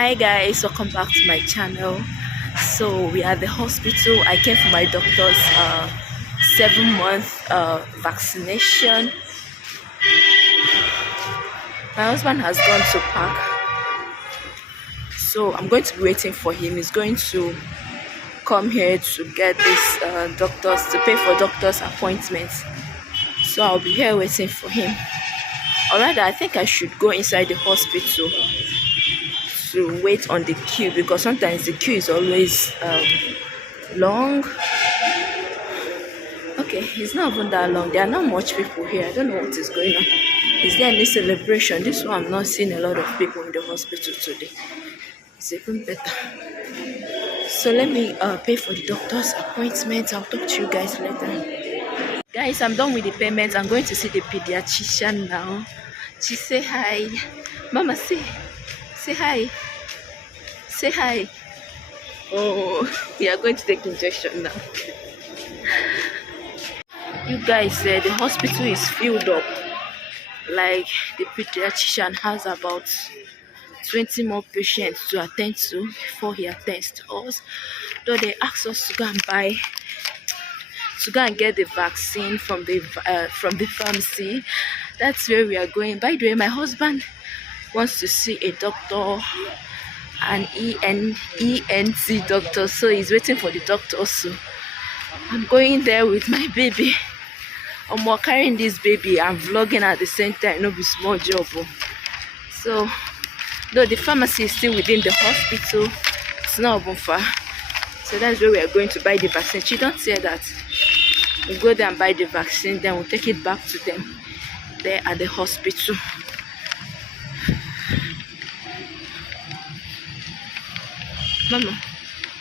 Hi guys, welcome back to my channel. So we are at the hospital. I came for my doctor's 7-month vaccination. My husband has gone to park, so I'm going to be waiting for him. He's going to come here to get this doctor's, to pay for doctor's appointments. So I'll be here waiting for him. Or rather, I think I should go inside the hospital to wait on the queue, because sometimes the queue is always long. Okay, it's not even that long. There are not much people here. I don't know what is going on. Is there any celebration? This one, I'm not seeing a lot of people in the hospital today. It's even better. So let me pay for the doctor's appointment. I'll talk to you guys later. Guys, I'm done with the payment. I'm going to see the pediatrician now. She say hi. Mama, say hi. Say hi. Oh, we are going to take injection now. You guys said the hospital is filled up. Like, the pediatrician has about 20 more patients to attend to before he attends to us. Though they asked us to go and get the vaccine from the pharmacy. That's where we are going. By the way, my husband wants to see a doctor, an ENT doctor, so he's waiting for the doctor also. I'm going there with my baby. I'm carrying this baby. I'm vlogging at the same time. No be small job. So though the pharmacy is still within the hospital, it's not even far. So that's where we are going to buy the vaccine. She don't say that. We'll go there and buy the vaccine, then we'll take it back to them there at the hospital. Mama,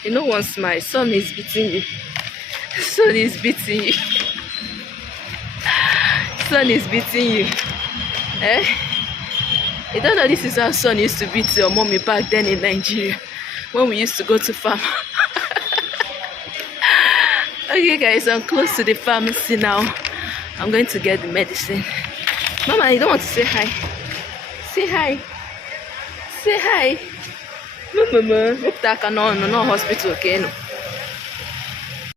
you know, once my son is beating you. Son is beating you. Son is beating you. Eh? You don't know this is how son used to beat your mommy back then in Nigeria when we used to go to farm. Okay guys, I'm close to the pharmacy now. I'm going to get the medicine. Mama, you don't want to say hi? Say hi. Say hi. Mama, no hospital, okay? No.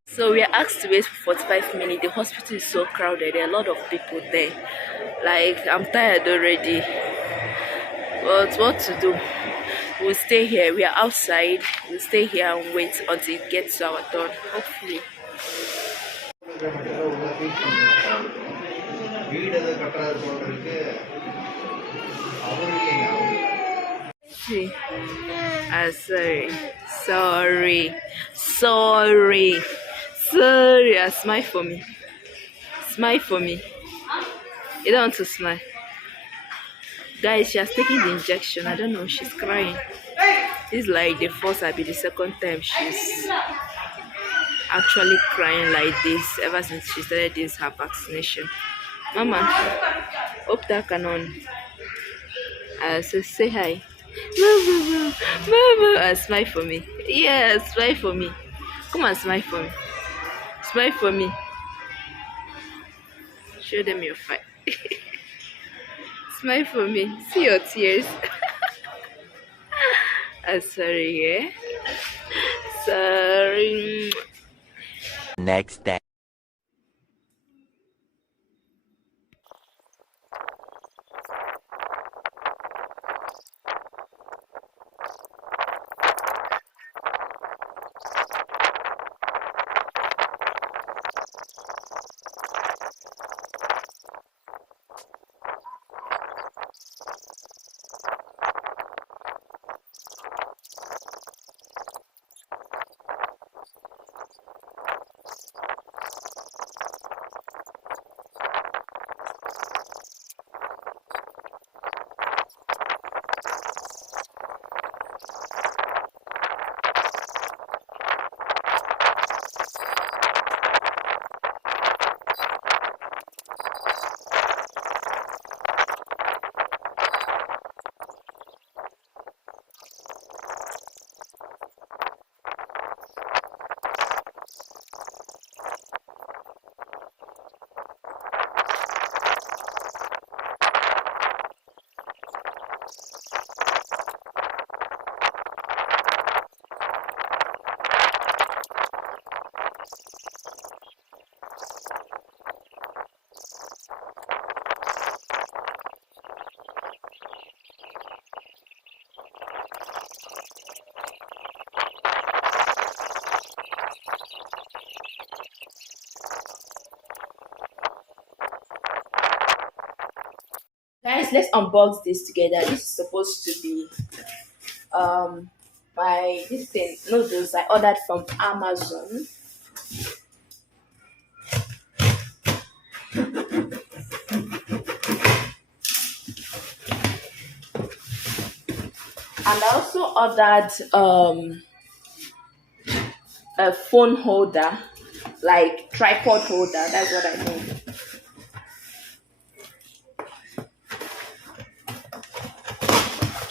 So we are asked to wait for 45 minutes. The hospital is so crowded. There are a lot of people there. Like, I'm tired already. But what to do? We'll stay here. We are outside. We'll stay here and wait until it gets to our turn. Hopefully. See. Sorry. Smile for me. Smile for me. You don't want to smile. Guys, she has taken the injection. I don't know, she's crying. This is like the first, I'll be the second time she's actually crying like this ever since she started this her vaccination. Mama, up that canon. So say hi. Mama, smile for me. Yeah, smile for me. Come on, smile for me. Smile for me. Show them your fight. Smile for me. See your tears. I'm sorry, yeah? Sorry. Next day. guys, let's unbox this together. This is supposed to be by this thing noodles I ordered from Amazon. And I also ordered a phone holder, like tripod holder. That's what I mean.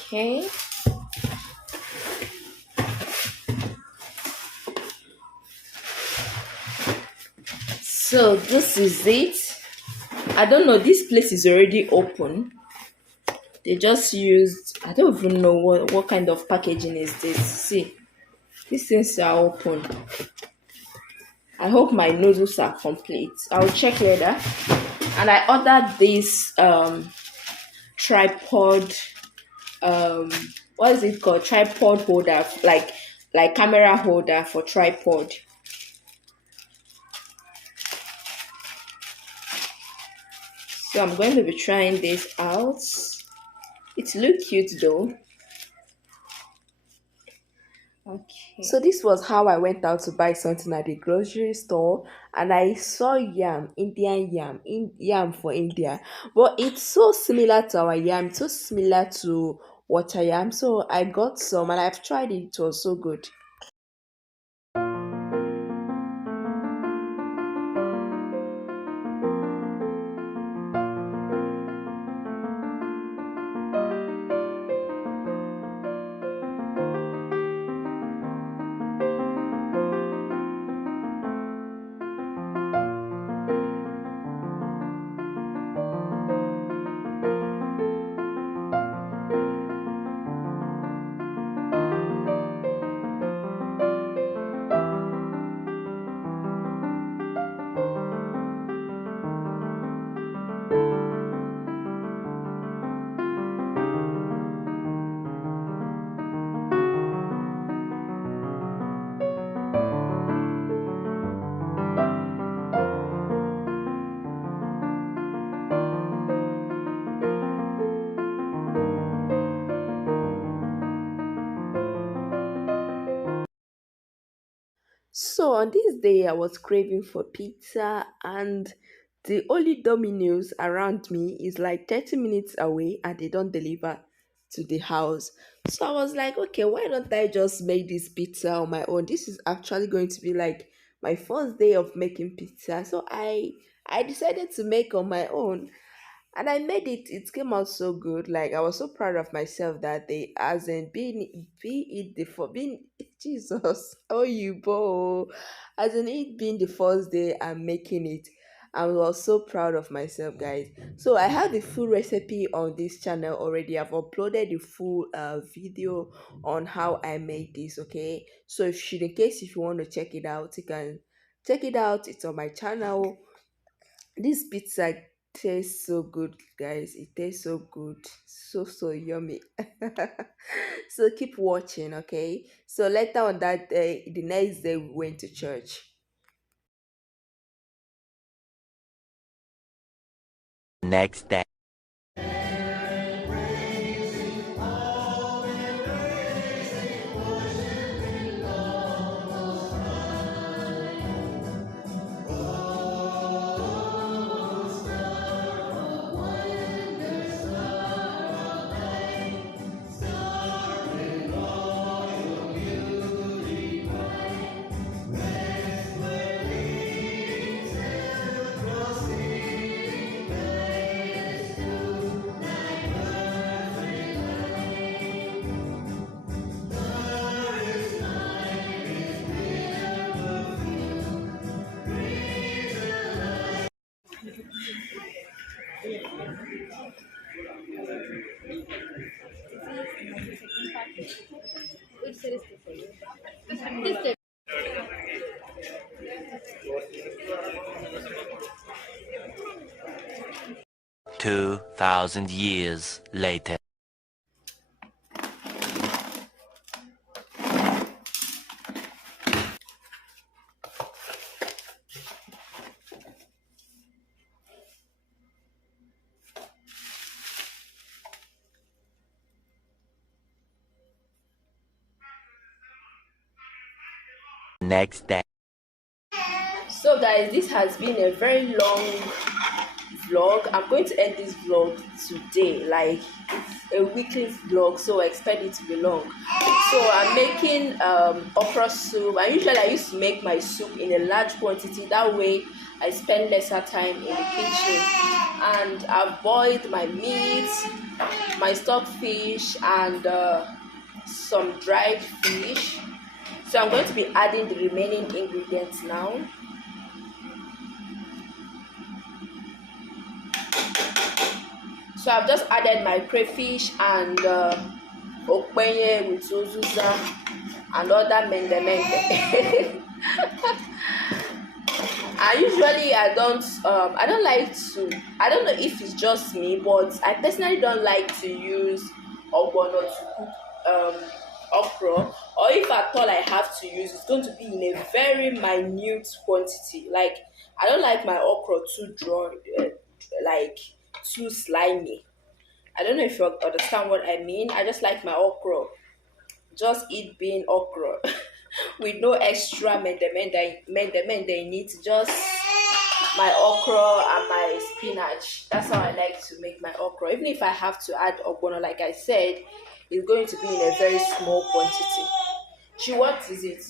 Okay. So this is it. I don't know. This place is already open. They just used. I don't even know what kind of packaging is this. See, these things are open. I hope my noodles are complete. I'll check later. And I ordered this tripod, what is it called? Tripod holder, like camera holder for tripod. So I'm going to be trying this out. It looks cute though. Okay. So this was how I went out to buy something at the grocery store, and I saw yam, Indian yam, yam for India. But it's so similar to our yam, it's so similar to water yam. So I got some and I've tried it. It was so good. So on this day, I was craving for pizza, and the only Domino's around me is like 30 minutes away, and they don't deliver to the house. So I was like, okay, why don't I just make this pizza on my own? This is actually going to be like my first day of making pizza. So I decided to make on my own, and I made it. It came out so good. Like, I was so proud of myself that day, as in being be it the for being Jesus, oh you bo, as in it being the first day I'm making it. I was so proud of myself, guys. So I have the full recipe on this channel already. I've uploaded the full video on how I made this. Okay, so in case if you want to check it out, you can check it out. It's on my channel. This pizza tastes so good, guys. It tastes so good. So yummy. So keep watching, okay? So later on that day, the next day, we went to church. Next day. 2,000 years later. next day. So guys, this has been a very long vlog. I'm going to end this vlog today, like it's a weekly vlog, so I expect it to be long. So I'm making okra soup. I used to make my soup in a large quantity, that way I spend lesser time in the kitchen. And I've boiled my meat, my stockfish, and some dried fish. So I'm going to be adding the remaining ingredients now. So I've just added my crayfish and okpenye with uzuza and other mende. I don't like to, I don't know if it's just me, but I personally don't like to use ogbono to cook okra, or if at all I have to use, it's going to be in a very minute quantity. Like, I don't like my okra too dry, like too slimy. I don't know if you understand what I mean. I just like my okra, just eat bean okra with no extra mende in it, just my okra and my spinach. That's how I like to make my okra. Even if I have to add ogbono, like I said, it's going to be in a very small quantity. What is it?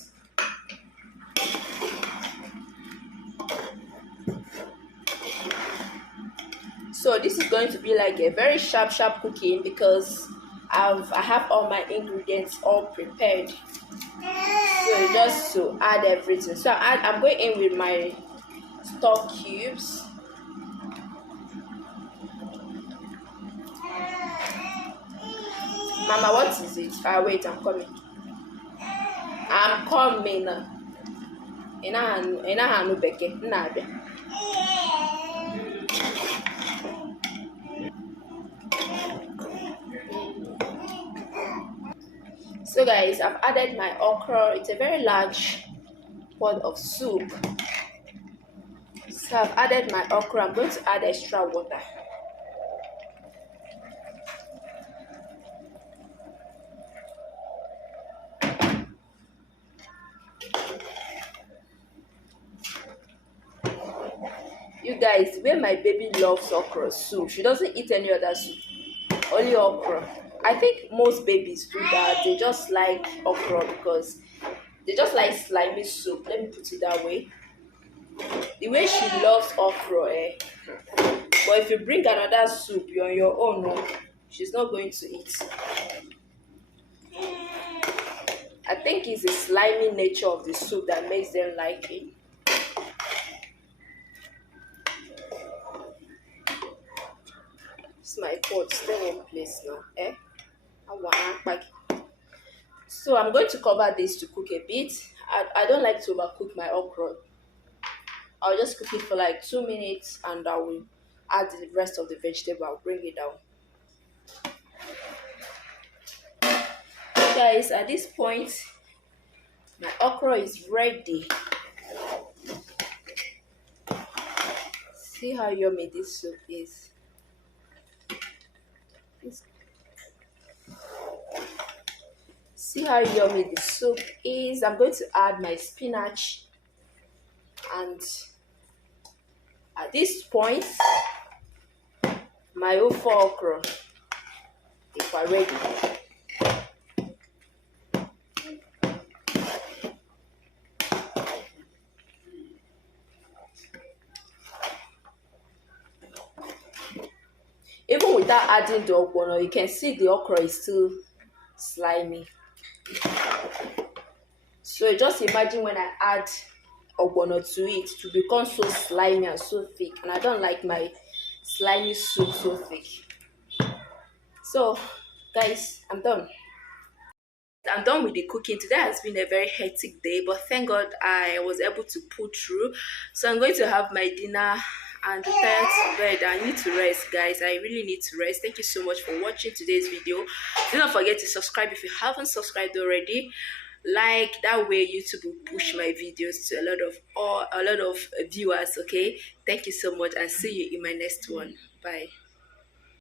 So this is going to be like a very sharp cooking, because I have all my ingredients all prepared. So just to add everything. So I'm going in with my stock cubes. Mama, what is it? Wait, I'm coming. I'm coming. So guys, I've added my okra. It's a very large pot of soup. So I've added my okra. I'm going to add extra water. You guys, the way my baby loves okra soup, she doesn't eat any other soup, only okra. I think most babies do that. They just like okra because they just like slimy soup. Let me put it that way. The way she loves okra, but if you bring another soup, you're on your own, no, she's not going to eat. I think it's the slimy nature of the soup that makes them like it. It's my pot still in place now, So I'm going to cover this to cook a bit. I don't like to overcook my okra. I'll just cook it for like 2 minutes, and I will add the rest of the vegetable. I'll bring it down. Guys, at this point, my okra is ready. See how yummy this soup is. See how yummy the soup is. I'm going to add my spinach, and at this point, my okra is ready. Even without adding the ogbono, you can see the okra is still slimy. So just imagine when I add ogbono to it to become so slimy and so thick, and I don't like my slimy soup so thick. So guys, I'm done with the cooking. Today has been a very hectic day, but thank God I was able to pull through. So I'm going to have my dinner and retire to bed. I need to rest, guys. I really need to rest. Thank you so much for watching today's video. Do not forget to subscribe if you haven't subscribed already. Like, that way YouTube will push my videos to a lot of viewers. Okay, thank you so much, and see you in my next one. Bye.